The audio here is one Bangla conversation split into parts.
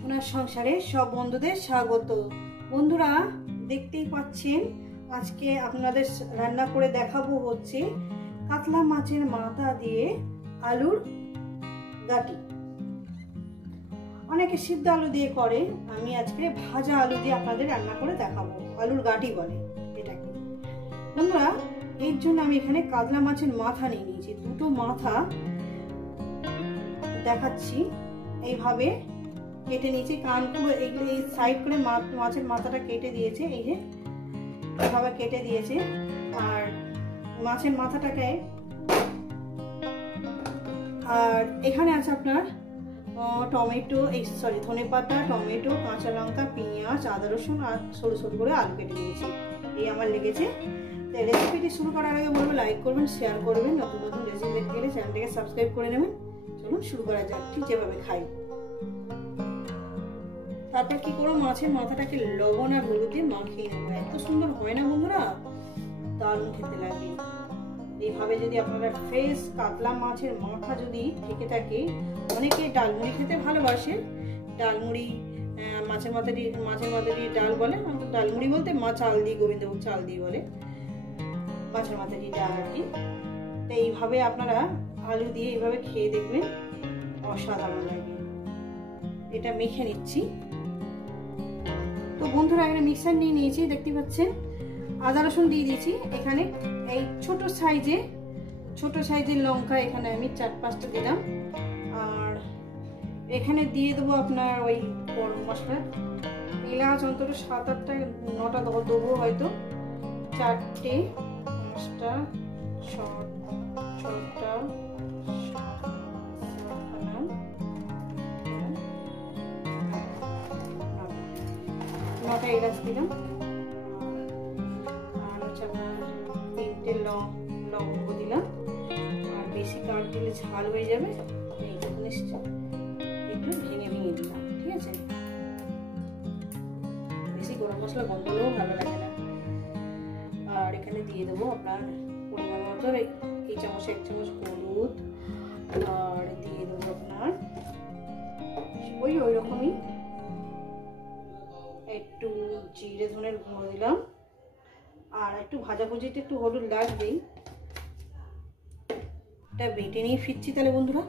সোনার সংসারে সব বন্ধুদের স্বাগত। বন্ধুরা দেখতেই পাচ্ছেন আজকে আপনাদের রান্না করে দেখাবো হচ্ছে কাতলা মাছের মাথা দিয়ে আলুর গাটি। অনেকে সিদ্ধ আলু দিয়ে করে, আমি আজকে ভাজা আলু দিয়ে আপনাদের রান্না করে দেখাবো। আলুর গাটি বলে এটাকে। বন্ধুরা এর জন্য আমি এখানে কাতলা মাছের মাথা নিয়ে নিয়েছি, দুটো মাথা দেখাচ্ছি। এইভাবে কেটে নিয়েছি, কান পুরো এই সাইড করে মাছের মাথাটা কেটে দিয়েছে, এই যে এইভাবে কেটে দিয়েছে। আর মাছের মাথাটাকে আর এখানে আছে আপনার টমেটো, ধনেপাতা, টমেটো, কাঁচা লঙ্কা, পেঁয়াজ, আদা রসুন আর সরু সরু করে আলু কেটে নিয়েছি। এই আমার লেগেছে। রেসিপিটি শুরু করার আগে বলবো লাইক করবেন, শেয়ার করবেন, নতুন নতুন রেসিপি দেখতে গেলে চ্যানেলটাকে সাবস্ক্রাইব করে নেবেন। চলুন শুরু করা যাক, ঠিক যেভাবে খাই। তারপর কি করবো, মাছের মাথাটাকে লবণ আর হলুদ দিয়ে মাখিয়ে নেবো। এত সুন্দর হয় না বন্ধুরা, দারুণ খেতে লাগে। এইভাবে যদি আপনারা ফ্রেশ কাতলা মাছের মাথা যদি থেকে থাকে, অনেকে ডালমুড়ি খেতে ভালোবাসে। ডালমুড়ি মাছের মাথা দিয়ে ডাল বলে, ডালমুড়ি বলতে মা চাল দিয়ে, গোবিন্দভোগ চাল দিয়ে বলে, মাছের মাথা দিয়ে ডাল আর কি। তো এইভাবে আপনারা আলু দিয়ে এইভাবে খেয়ে দেখবেন, অসাধারণ লাগে। এটা মেখে নিচ্ছি। তো বন্ধুরা এখানে মিক্সার নিয়ে নিয়েছি, দেখতে পাচ্ছেন। আদা রসুন দিয়ে দিয়েছি এখানে। এই ছোট সাইজের লঙ্কা এখানে আমি 4-5টা দিলাম। আর এখানে দিয়ে দেবো আপনার ওই গরম মশলা, এলাচ অন্তত 7-8টা 9টা দেবো হয়তো, 4টে 5টা 6টা 9টা এলাচ দিলাম। আর হচ্ছে আপনার 3টে লবঙ্গ দিলাম। আর বেশি কাঠ দিলে ঝাল হয়ে যাবে, এইটুকু একটু ভেঙে দিলাম, ঠিক আছে। বেশি গরম মশলা গন্ধও ভালো লাগে না। আর এখানে দিয়ে দেবো আপনার পরিমাণ মতো এই চামচে 1 চামচ হলুদ। আর দিয়ে দেবো আপনার ওই রকমই একটু জিরে ধনের গুঁড়ো দিলাম। আর একটু ভাজাভুজিতে একটু হলুদ লাগবেই। এটা বেটে নিয়ে ফিরছি তাহলে বন্ধুরা।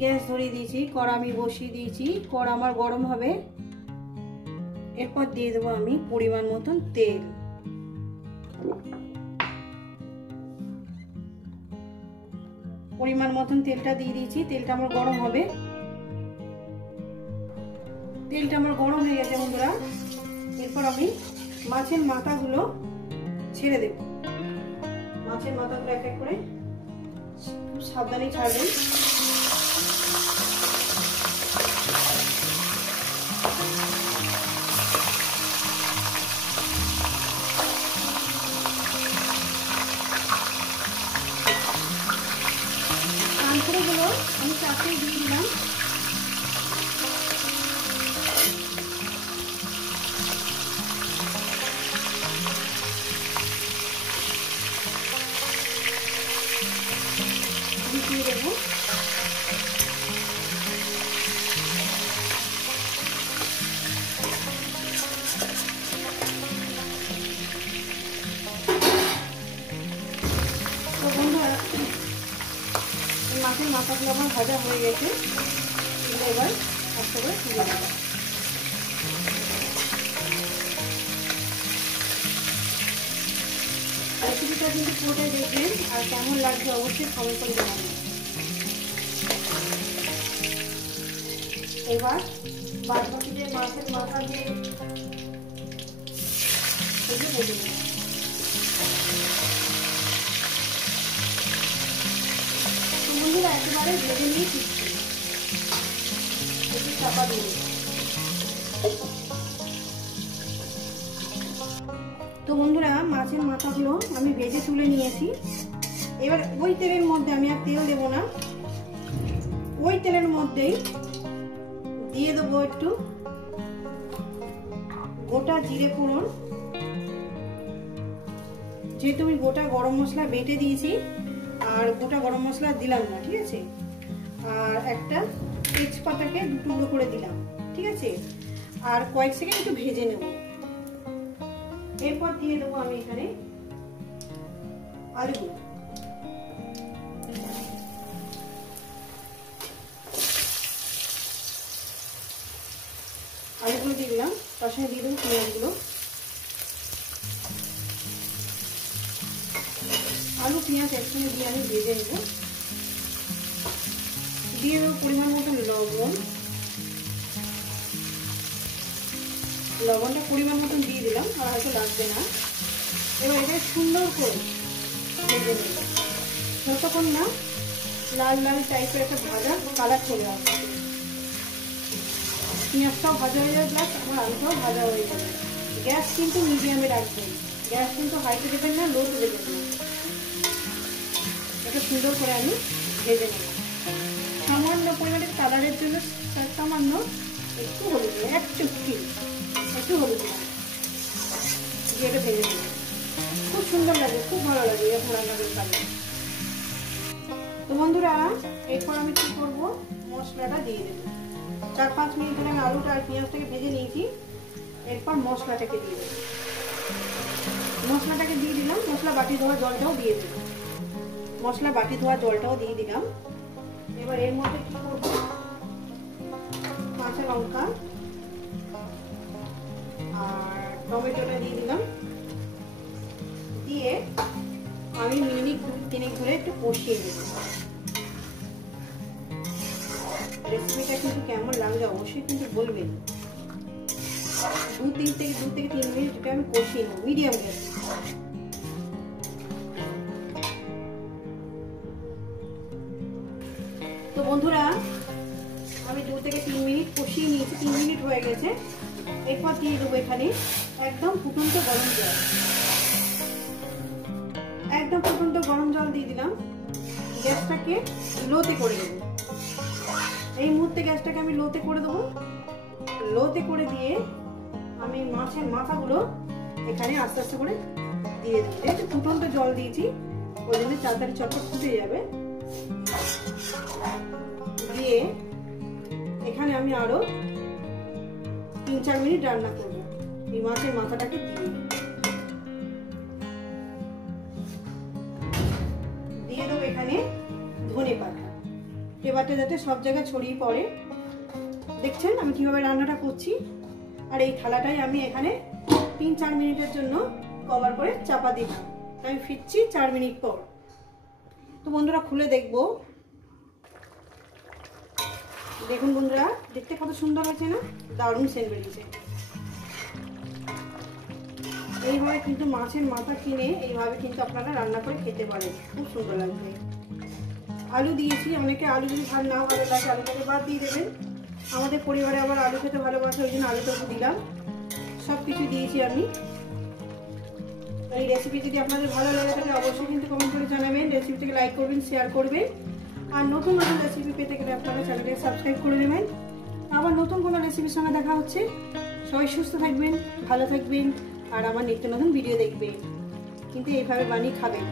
গ্যাস ধরিয়ে দিয়েছি, কড়া আমি বসিয়ে দিয়েছি, কড়া আমার গরম হবে। এরপর দিয়ে দেবো আমি পরিমাণ মতন তেল। পরিমাণ মতন তেলটা দিয়ে দিয়েছি, তেলটা আমার গরম হবে। তেলটা আমার গরম হয়ে গেছে বন্ধুরা। এরপর আমি মাছের মাথাগুলো ছেড়ে দেব। মাছের মাথাগুলো এক এক করে খুব সাবধানে ছাড়বেন। কানপুরগুলো আমি 4টে দিয়ে দিলাম। দিয়ে দেবো তো বন্ধুরা, মাছের মাথাগুলো আমার ভাজা হয়ে গেছে। এবার আস্তে করে তুলে দেবো। রেসিপিটা কিন্তু পুরোটাই দেখবেন, আর কেমন লাগবে অবশ্যই কমেন্ট করে জানাবেন। এবার বাদবাকিদের মাছের মাথা দিয়ে ভেজে নেব। বন্ধুরা একেবারে ভেজে নিয়ে ফিরছি, একটু চাপা দিয়ে। তো বন্ধুরা মাছের মাথাগুলো আমি ভেজে তুলে নিয়েছি। এবার ওই তেলের মধ্যে আমি আর তেল দেবো না, ওই তেলের মধ্যেই দিয়ে দেবো একটু গোটা জিরে ফোড়ন। যেহেতু আমি গোটা গরম মশলা বেটে দিয়েছি, আর গোটা গরম মশলা দিলাম না, ঠিক আছে। আর একটা তেজপাতাকে 2 টুকরো করে দিলাম, ঠিক আছে। আর কয়েক সেকেন্ড একটু ভেজে নেব। এরপর দিয়ে দেবো আমি এখানে আলুগুলো। আলুগুলো দিয়ে দিলাম, তার সঙ্গে দিয়ে দেবো পেঁয়াজগুলো। আলু পেঁয়াজ একসঙ্গে দিয়ে আমি ভেজে নেব। দিয়ে দেবো পরিমাণ মতো লবণ। লবণটা পরিমাণ মতন দিয়ে দিলাম, আর হয়তো লাগবে না। এবার এটা সুন্দর করে ভেজে নেব, যতক্ষণ না লাল লাল টাইপের একটা ভাজা কালার চলে আসবে। পেঁয়াজটাও ভাজা হয়ে যাবে, প্লাস আমার আলুটাও ভাজা হয়ে যাবে। গ্যাস কিন্তু মিডিয়ামে রাখবেন, গ্যাস কিন্তু হাইতে দেবেন না, লোতে দেবেন না। এটা সুন্দর করে আমি ভেজে নেব। সামান্য পরিমাণে কালারের জন্য সামান্য একটু হলুদ, এক চুটকি একটু হলুদ দিয়ে এটা ভেজে নেব। খুব সুন্দর লাগে, খুব ভালো লাগে এরকম রান্না করে খাবে। তো বন্ধুরা, এরপর আমি কি করব, মশলাটা দিয়ে দেবো। 4-5 মিনিট ধরে আমি আলুটা আর পেঁয়াজটাকে ভেজে নিয়েছি। এরপর মশলাটাকে দিয়ে দেবো। মশলাটাকে দিয়ে দিলাম, মশলা বাটি ধোয়া জলটাও দিয়ে দেবো। মশলা বাটি ধোয়া জলটাও দিয়ে দিলাম। এবার এর মধ্যে কি করবো, কাঁচা লঙ্কা আর টমেটোটা দিয়ে দিলাম। দিয়ে আমি মিনিট 2-3 ধরে একটু কষিয়ে নেব। রেসিপিটা কিন্তু কেমন লাগবে অবশ্যই কিন্তু বলবেন। 2 থেকে 3 মিনিট এটা আমি কষিয়ে নেব মিডিয়াম গ্যাসে। তো বন্ধুরা, আমি 2 থেকে 3 মিনিট কষিয়ে নিয়েছি, 3 মিনিট হয়ে গেছে। এরপর দিয়ে দেবো এখানে একদম ফুটন্ত গরম জল। একদম ফুটন্ত গরম জল দিয়ে দিলাম। গ্যাসটাকে লোতে করে দেবো। এই মুহূর্তে গ্যাসটাকে আমি লোতে করে দেবো। লোতে করে দিয়ে আমি মাছের মাথাগুলো এখানে আস্তে আস্তে করে দিয়ে দেবো। যেহেতু ফুটন্ত জল দিয়েছি, ওই জন্য তাড়াতাড়ি চটপট ফুটে যাবে। দিয়ে এখানে আমি আরো 3-4 মিনিট রান্না করবো এই মাছের মাথাটাকে দিয়ে দেবো এখানে ধনে পাতা। এবারটা যাতে সব জায়গায় ছড়িয়ে পড়ে। দেখছেন আমি কিভাবে রান্নাটা করছি। আর এই থালাটাই আমি এখানে 3-4 মিনিটের জন্য কভার করে চাপা দিলাম। আমি ফিরছি 4 মিনিট পর। তো বন্ধুরা, খুলে দেখবো। দেখুন বন্ধুরা, দেখতে কত সুন্দর হয়েছে না, দারুণ সেন্ট বেরিয়েছে। এইভাবে কিন্তু মাছের মাথা কিনে এইভাবে কিন্তু আপনারা রান্না করে খেতে পারেন, খুব সুন্দর লাগবে। আলু দিয়েছি, অনেকে আলু যদি ভাত না ভালো লাগে আলুটাকে বাদ দিয়ে দেবেন। আমাদের পরিবারে আবার আলু খেতে ভালোবাসে, ওই জন্য আলুটাকে দিলাম। সব কিছু দিয়েছি আমি। এই রেসিপি যদি আপনাদের ভালো লাগে তাহলে অবশ্যই কিন্তু কমেন্ট করে জানাবেন। রেসিপিটাকে লাইক করবেন, শেয়ার করবেন। আর নতুন নতুন রেসিপি পেতে গেলে আপনারা চ্যানেলটাকে সাবস্ক্রাইব করে নেবেন। আবার নতুন কোনো রেসিপির সঙ্গে দেখা হচ্ছে। সবাই সুস্থ থাকবেন, ভালো থাকবেন, আর আমার নিত্য নতুন ভিডিও দেখবেন। কিন্তু এইভাবে বানিয়ে খাবেন।